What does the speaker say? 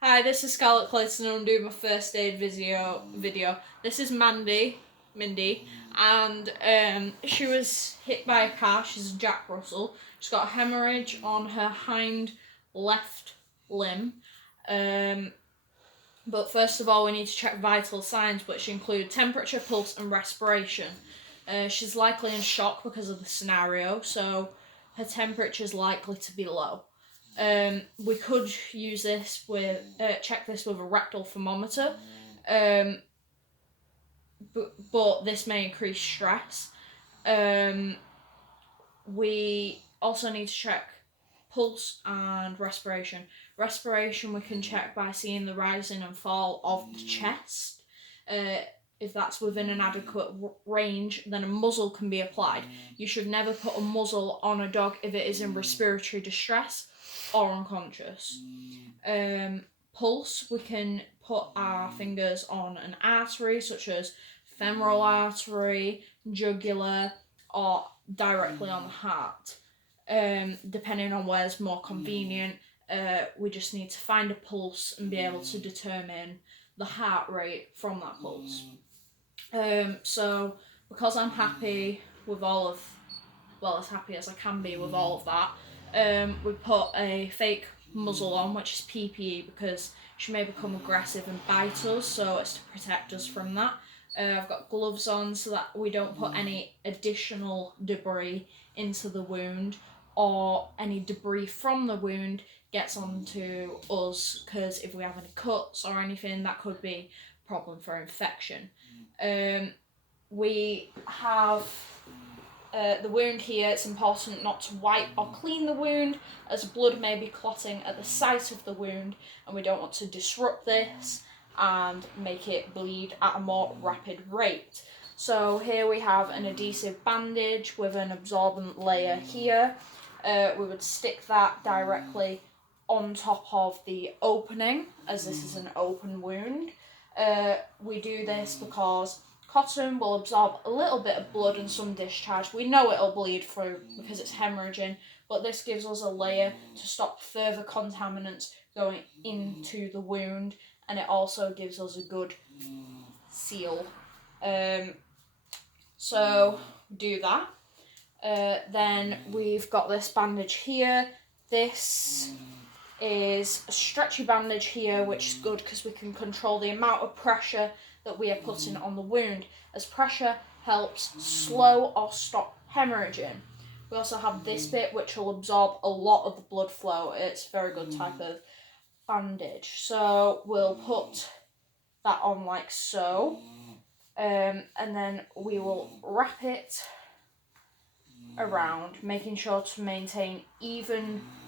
Hi, this is Scarlett Clayton and I'm doing my first aid video. This is Mindy, and she was hit by a car. She's a Jack Russell. She's got a hemorrhage on her hind left limb. But first of all, we need to check vital signs, which include temperature, pulse, and respiration. She's likely in shock because of the scenario, so her temperature is likely to be low. We could use this with check this with a rectal thermometer, but this may increase stress. We also need to check pulse and respiration. Respiration we can check by seeing the rising and fall of the chest. If that's within an adequate range, then a muzzle can be applied. You should never put a muzzle on a dog if it is in respiratory distress or unconscious. Pulse, we can put our fingers on an artery such as femoral artery, jugular, or directly on the heart. Depending on where's more convenient, we just need to find a pulse and be able to determine the heart rate from that pulse. So because I'm happy with all of, well, as happy as I can be with all of that, we put a fake muzzle on, which is PPE, because she may become aggressive and bite us, so it's to protect us from that. I've got gloves on so that we don't put any additional debris into the wound, or any debris from the wound gets onto us, because if we have any cuts or anything, that could be a problem for infection. We have the wound here. It's important not to wipe or clean the wound, as blood may be clotting at the site of the wound, and we don't want to disrupt this and make it bleed at a more rapid rate. So here we have an adhesive bandage with an absorbent layer here. We would stick that directly on top of the opening, as this is an open wound. We do this because cotton will absorb a little bit of blood and some discharge. We know it'll bleed through because it's hemorrhaging, but this gives us a layer to stop further contaminants going into the wound, and it also gives us a good seal. So do that. Then we've got this bandage here. This is a stretchy bandage here, which is good because we can control the amount of pressure that we are putting on the wound, as pressure helps slow or stop hemorrhaging. We also have this bit which will absorb a lot of the blood flow. It's a very good type of bandage. So we'll put that on like so, and then we will wrap it around, making sure to maintain even